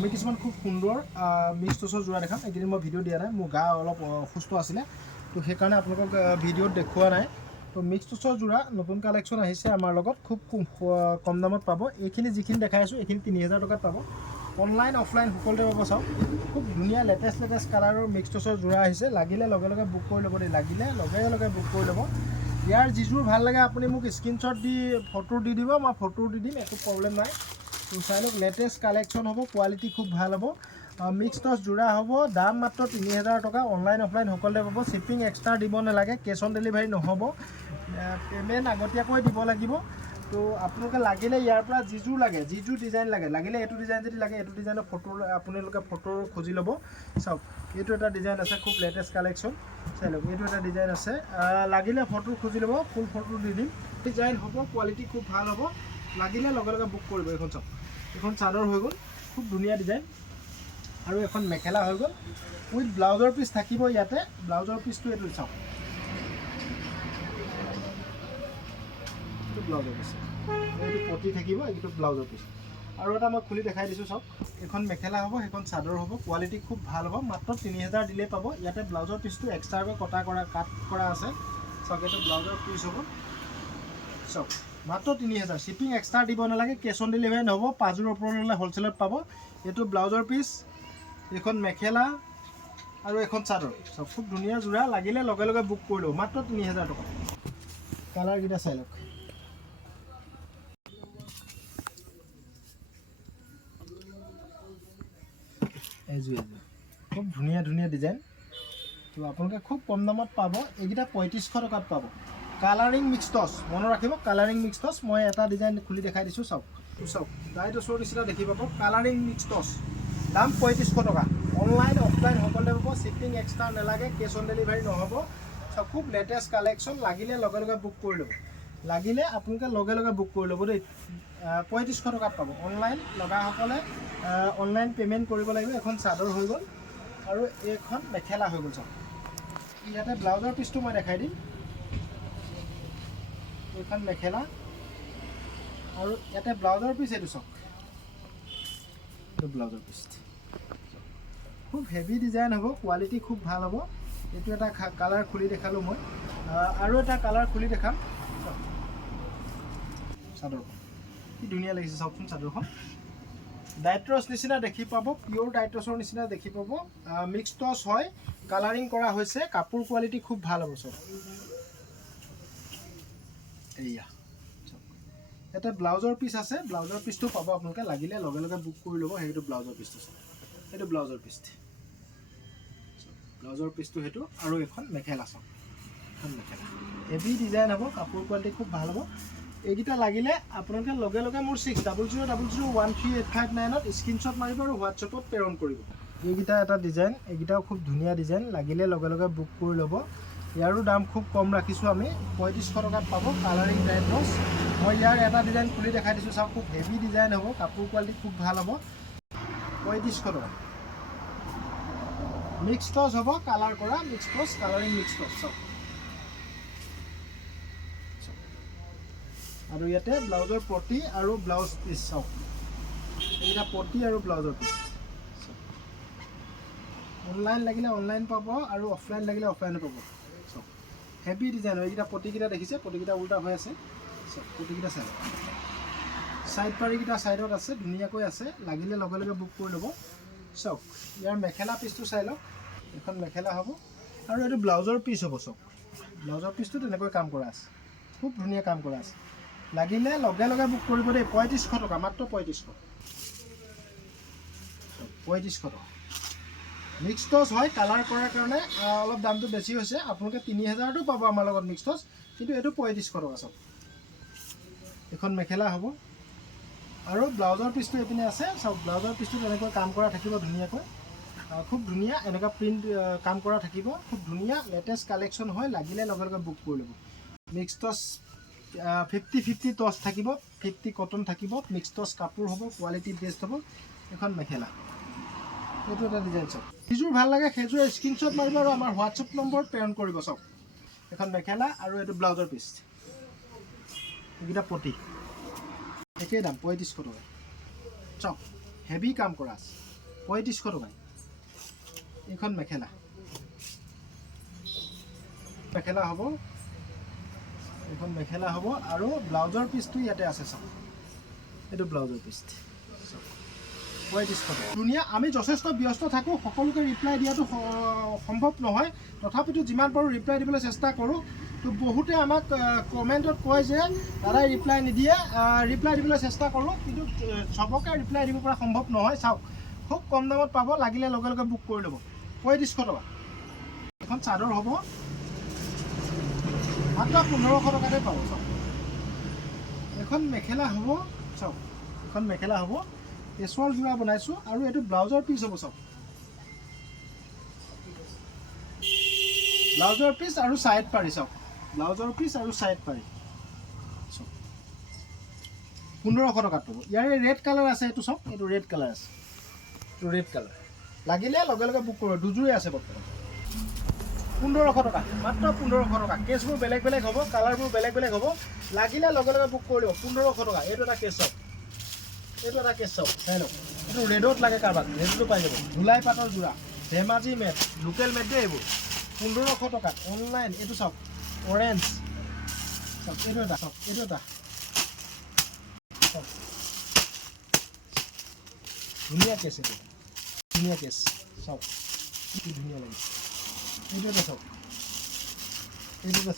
আমি কিছুমান খুব সুন্দৰ মিক্স টচৰ যোৰা দেখাম। এইকেইদিন মই ভিডিঅ' দিয়া নাই, মোৰ গা অলপ অসুস্থ আছিলে, তো সেইকাৰণে আপোনালোকক ভিডিঅ'ত দেখুওৱা নাই। তো মিক্স টচৰ যোৰা নতুন কালেকশ্যন আহিছে আমাৰ লগত, খুব কম দামত পাব। এইখিনি যিখিনি দেখাই আছোঁ এইখিনি 3000 টকাত পাব। অনলাইন অফলাইন সকলোতে পাব। চাওক খুব ধুনীয়া লেটেষ্ট কালাৰৰ মিক্স টচৰ যোৰা আহিছে। লাগিলে লগে লগে বুক কৰি ল'ব দেই, লাগিলে লগে লগে বুক কৰি ল'ব। ইয়াৰ যিযোৰ ভাল লাগে আপুনি মোক স্ক্ৰীনশ্বট দি ফটো দি দিব, মই ফটো দি দিম, একো প্ৰব্লেম নাই। তো চাই লওক, লেটেষ্ট কালেকশ্যন হ'ব, কোৱালিটি খুব ভাল হ'ব। মিক্স টচ যোৰা হ'ব, দাম মাত্ৰ 3000 টকা। অনলাইন অফলাইন সকলোতে পাব। শ্বিপিং এক্সট্ৰা দিব নালাগে, কেছ অন ডেলিভাৰী নহ'ব, পে'মেণ্ট আগতীয়াকৈ দিব লাগিব। তো আপোনালোকে লাগিলে ইয়াৰ পৰা যিযোৰ লাগে, যিযোৰ ডিজাইন লাগে, লাগিলে এইটো ডিজাইন যদি লাগে এইটো ডিজাইনৰ ফটো আপোনালোকে ফটো খুজি ল'ব। চাওক এইটো এটা ডিজাইন আছে, খুব লেটেষ্ট কালেকশ্যন। চাই লওক, এইটো এটা ডিজাইন আছে, লাগিলে ফটো খুজি ল'ব, ফুল ফটো দি দিম। ডিজাইন হ'ব, কোৱালিটি খুব ভাল হ'ব, লাগিলে লগে লগে বুক কৰিব। এইখন চাওক, এখন চাদৰ হৈ গ'ল, খুব ধুনীয়া ডিজাইন। আৰু এখন মেখেলা হৈ গ'ল, উইথ ব্লাউজৰ পিচ থাকিব ইয়াতে। ব্লাউজৰ পিচটো এইটো চাওক, এইটো ব্লাউজৰ পিচ, এইটো পটি থাকিব, এইটো ব্লাউজৰ পিচ। আৰু এটা মই খুলি দেখাই দিছোঁ। চাওক এখন মেখেলা হ'ব, সেইখন চাদৰ হ'ব, কোৱালিটি খুব ভাল হ'ব। মাত্ৰ 3000 দিলেই পাব। ইয়াতে ব্লাউজৰ পিচটো এক্সট্ৰাকৈ কাট কৰা আছে। চাওক এইটো ব্লাউজৰ পিচ হ'ব। চাওক মাত্ৰ 3000, শ্বিপিং এক্সট্ৰা দিব নালাগে, কেছ অন ডেলিভাৰী নহ'ব। 5যোৰ ওপৰত ল'লে হ'লচেলত পাব। এইটো ব্লাউজৰ পিচ, এইখন মেখেলা আৰু এখন চাদৰ। চাওক খুব ধুনীয়া যোৰা, লাগিলে লগে লগে বুক কৰি লওঁ, মাত্ৰ 3000 টকা। কালাৰকেইটা চাই লওক, এযোৰ খুব ধুনীয়া ধুনীয়া ডিজাইন। তো আপোনালোকে খুব কম দামত পাব। এইকেইটা 3500 টকাত পাব। কালাৰিং মিক্স টচ, মনত ৰাখিব, কালাৰিং মিক্স টচ। মই এটা ডিজাইন খুলি দেখাই দিছোঁ। চাওক চাওক, ডাইৰেক্ট ওচৰৰ নিচিনা দেখি পাব। কালাৰিং মিক্স টচ, দাম 3500 টকা। অনলাইন অফলাইন সকলোতে পাব, শ্বিপিং এক্সট্ৰা নালাগে, কেছ অন ডেলিভাৰী নহ'ব। চাওক খুব লেটেষ্ট কালেকশ্যন, লাগিলে লগে লগে বুক কৰি ল'ব, লাগিলে আপোনালোকে লগে লগে বুক কৰি ল'ব দেই। 3500 টকাত পাব। অনলাইন লগাসকলে অনলাইন পে'মেণ্ট কৰিব লাগিব। এখন চাদৰ হৈ গ'ল আৰু এইখন মেখেলা হৈ গ'ল। চাওক ইয়াতে ব্লাউজৰ পিচটো মই দেখাই দিম। এইখন মেখেলা আৰু ইয়াতে ব্লাউজৰ পিচ, এইটো চাওক, এইটো ব্লাউজৰ পিচ। খুব হেভি ডিজাইন হ'ব, কোৱালিটি খুব ভাল হ'ব। এইটো এটা কালাৰ খুলি দেখালোঁ মই, আৰু এটা কালাৰ খুলি দেখাম। চাদৰখন কি ধুনীয়া লাগিছে, চাওকচোন চাদৰখন। ডাইট্ৰছ নিচিনা দেখি পাব, পিয়'ৰ ডাইট্ৰছৰ নিচিনা দেখি পাব। মিক্স টচ হয়, কালাৰিং কৰা হৈছে, কাপোৰ কোৱালিটি খুব ভাল হ'ব। চাওক এয়া, ইয়াতে ব্লাউজৰ পিচ আছে, ব্লাউজৰ পিচটো পাব আপোনালোকে, লাগিলে লগে লগে বুক কৰি ল'ব। সেইটো ব্লাউজৰ পিচটো, সেইটো ব্লাউজৰ পিচ, ব্লাউজৰ পিচটো সেইটো। আৰু এখন মেখেলা, চাওক এখন মেখেলা, হেভি ডিজাইন হ'ব, কাপোৰ কোৱালিটি খুব ভাল হ'ব। এইকেইটা লাগিলে আপোনালোকে লগে লগে মোৰ 6000013859ত স্ক্ৰীনশ্বট মাৰিব আৰু হোৱাটছএপত প্ৰেৰণ কৰিব। এইকেইটা এটা ডিজাইন, এইকেইটাও খুব ধুনীয়া ডিজাইন, লাগিলে লগে লগে বুক কৰি ল'ব। ইয়াৰো দাম খুব কম ৰাখিছোঁ আমি, 3500 টকাত পাব। কালাৰিং ডাইট্ৰছ, মই ইয়াৰ এটা ডিজাইন খুলি দেখাই দিছোঁ। চাওক খুব হেভি ডিজাইন হ'ব, কাপোৰ কোৱালিটি খুব ভাল হ'ব। 3500 টকা। মিক্স টচ হ'ব, কালাৰ কৰা মিক্স টচ, কালাৰিং মিক্স টচ। চাওক আৰু ইয়াতে ব্লাউজৰ পটি আৰু ব্লাউজ পিচ। চাওক এইকেইটা পটি আৰু ব্লাউজৰ পিচ। অনলাইন লাগিলে অনলাইন পাব আৰু অফলাইন লাগিলে অফলাইনো পাব। চাওক হেভি ডিজাইন হয়। এইকেইটা পটিকেইটা দেখিছে, পটিকেইটা উল্টা হৈ আছে। চাওক পটিকেইটা চাই লওক, ছাইড পাৰিকেইটা ছাইডত আছে, ধুনীয়াকৈ আছে, লাগিলে লগে লগে বুক কৰি ল'ব। চাওক ইয়াৰ মেখেলা পিচটো চাই লওক, এখন মেখেলা হ'ব আৰু এইটো ব্লাউজৰ পিচ হ'ব। চাওক ব্লাউজৰ পিচটো তেনেকৈ কাম কৰা আছে, খুব ধুনীয়া কাম কৰা আছে। লাগিলে লগে লগে বুক কৰিব দেই। 3500 টকা, মাত্ৰ 3500। 3500 টকা। মিক্স টচ হয়, কালাৰ কৰাৰ কাৰণে অলপ দামটো বেছি হৈছে। আপোনালোকে 3000টো পাব আমাৰ লগত মিক্স টচ, কিন্তু এইটো 3500 টকা। চাওক এখন মেখেলা হ'ব আৰু ব্লাউজৰ পিচটো এইপিনে আছে। চাওক ব্লাউজৰ পিচটো তেনেকৈ কাম কৰা থাকিব, ধুনীয়াকৈ, খুব ধুনীয়া এনেকুৱা প্ৰিণ্ট কাম কৰা থাকিব। খুব ধুনীয়া লেটেষ্ট কালেকশ্যন হয়, লাগিলে লগে লগে বুক কৰি ল'ব। মিক্স টচ 50-50 টচ থাকিব, 50 কটন থাকিব। মিক্স টচ কাপোৰ হ'ব, কোৱালিটি বেষ্ট হ'ব। এখন মেখেলা, এইটো এটা ডিজাইন। চাওক যিযোৰ ভাল লাগে সেইযোৰ স্ক্ৰীনশ্বট মাৰিব আৰু আমাৰ হোৱাটছএপ নম্বৰত প্ৰেৰণ কৰিব। চাওক এখন মেখেলা আৰু এইটো ব্লাউজৰ পিচ, এইকেইটা পটি, একেই দাম 3500 টকা। চাওক হেভি কাম কৰা আছে। 3500 টকা এইখন মেখেলা হ'ব এইখন মেখেলা হ'ব আৰু ব্লাউজৰ পিচটো ইয়াতে আছে চাওক এইটো ব্লাউজৰ পিচ 3500 টকা ধুনীয়া আমি যথেষ্ট ব্যস্ত থাকোঁ সকলোকে ৰিপ্লাই দিয়াটো সম্ভৱ নহয় তথাপিতো যিমান পাৰোঁ ৰিপ্লাই দিবলৈ চেষ্টা কৰোঁ তো বহুতে আমাক কমেণ্টত কয় যে দাদাই ৰিপ্লাই নিদিয়ে ৰিপ্লাই দিবলৈ চেষ্টা কৰোঁ কিন্তু চবকে ৰিপ্লাই দিব পৰা সম্ভৱ নহয় চাওক খুব কম দামত পাব লাগিলে লগে লগে বুক কৰি ল'ব 3500 টকা এখন চাদৰ হ'ব মাত্ৰ 1500 টকাতে পাব চাওক এখন মেখেলা হ'ব চাওক এখন মেখেলা হ'ব কেঁচুৱাৰ যোৰা বনাইছোঁ আৰু এইটো ব্লাউজৰ পিচ হ'ব চাওক ব্লাউজৰ পিচ আৰু ছাইড পাৰি চাওক ব্লাউজৰ পিচ আৰু ছাইড পাৰি 1500 টকাত পাব ইয়াৰে ৰেড কালাৰ আছে এইটো চাওক এইটো ৰেড কালাৰ আছে এইটো ৰেড কালাৰ লাগিলে লগে লগে বুক কৰিব দুযোৰে আছে বৰ্তমান 1500 টকা মাত্ৰ 1500 টকা কেছবোৰ বেলেগ বেলেগ হ'ব কালাৰবোৰ বেলেগ বেলেগ হ'ব লাগিলে লগে লগে বুক কৰি দিব 1500 টকা এইটো এটা কেছ চাওক এইটো এটা কেছ চাওক চাই লওক এইটো ৰেডত লাগে কাৰোবাক ৰেডটো পাই যাব ধুলাই পাটৰ যোৰা ধেমাজি মেট লোকেল মেট দেই এইবোৰ 1500 টকাত অনলাইন এইটো চাওক অৰেঞ্জ চাওক এইটো এটা চাওক এইটো এটা চাওক ধুনীয়া কেছ এইটো ধুনীয়া কেছ চাওক কি ধুনীয়া লাগিছে এইটো এটা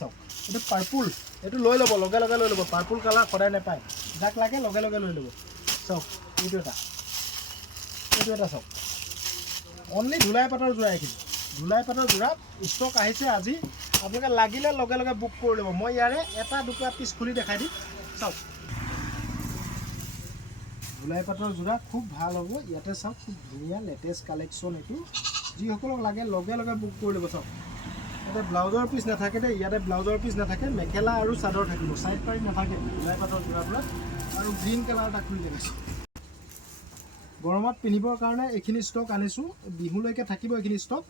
চাওক এইটো পাৰ্পুল এইটো লৈ ল'ব লগে লগে লৈ ল'ব পাৰ্পুল কালাৰ সদায় নাপায় যাক লাগে লগে লগে লৈ ল'ব চাওক এইটো এটা চাওক অনলি ধুলাই পাটৰ যোৰা এইখিনি ধুলাই পাটৰ যোৰা ষ্টক আহিছে আজি আপোনালোকে লাগিলে লগে লগে বুক কৰি ল'ব মই ইয়াৰে এটা দুটা পিচ খুলি দেখাই দিম চাওক ধুলাই পাটৰ যোৰা খুব ভাল হ'ব ইয়াতে চাওক খুব ধুনীয়া লেটেষ্ট কালেকশ্যন এইটো যিসকলক লাগে লগে লগে বুক কৰি ল'ব চাওক ইয়াতে ব্লাউজৰ পিচ নাথাকে দেই ইয়াতে ব্লাউজৰ পিচ নাথাকে মেখেলা আৰু চাদৰ থাকিব ছাইড পাৰি নাথাকে ধুলাই পাটৰ যোৰাবিলাক আৰু গ্ৰীণ কালাৰ এটা খুলি দেখাইছোঁ গৰমত পিন্ধিবৰ কাৰণে এইখিনি ষ্টক আনিছোঁ বিহুলৈকে থাকিব এইখিনি ষ্টক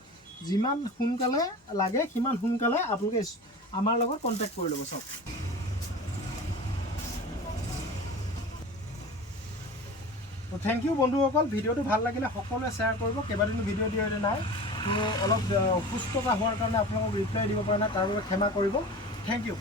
যিমান সোনকালে লাগে সিমান সোনকালে আপোনালোকে আমাৰ লগত কণ্টেক্ট কৰি ল'ব চাওক তো থেংক ইউ বন্ধুসকল ভিডিঅ'টো ভাল লাগিলে সকলোৱে শ্বেয়াৰ কৰিব কেইবাদিনো ভিডিঅ' দিয়া নাই তো অলপ অসুস্থতা হোৱাৰ কাৰণে আপোনালোকক ৰিপ্লাই দিব পৰা নাই তাৰ বাবে ক্ষমা কৰিব থেংক ইউ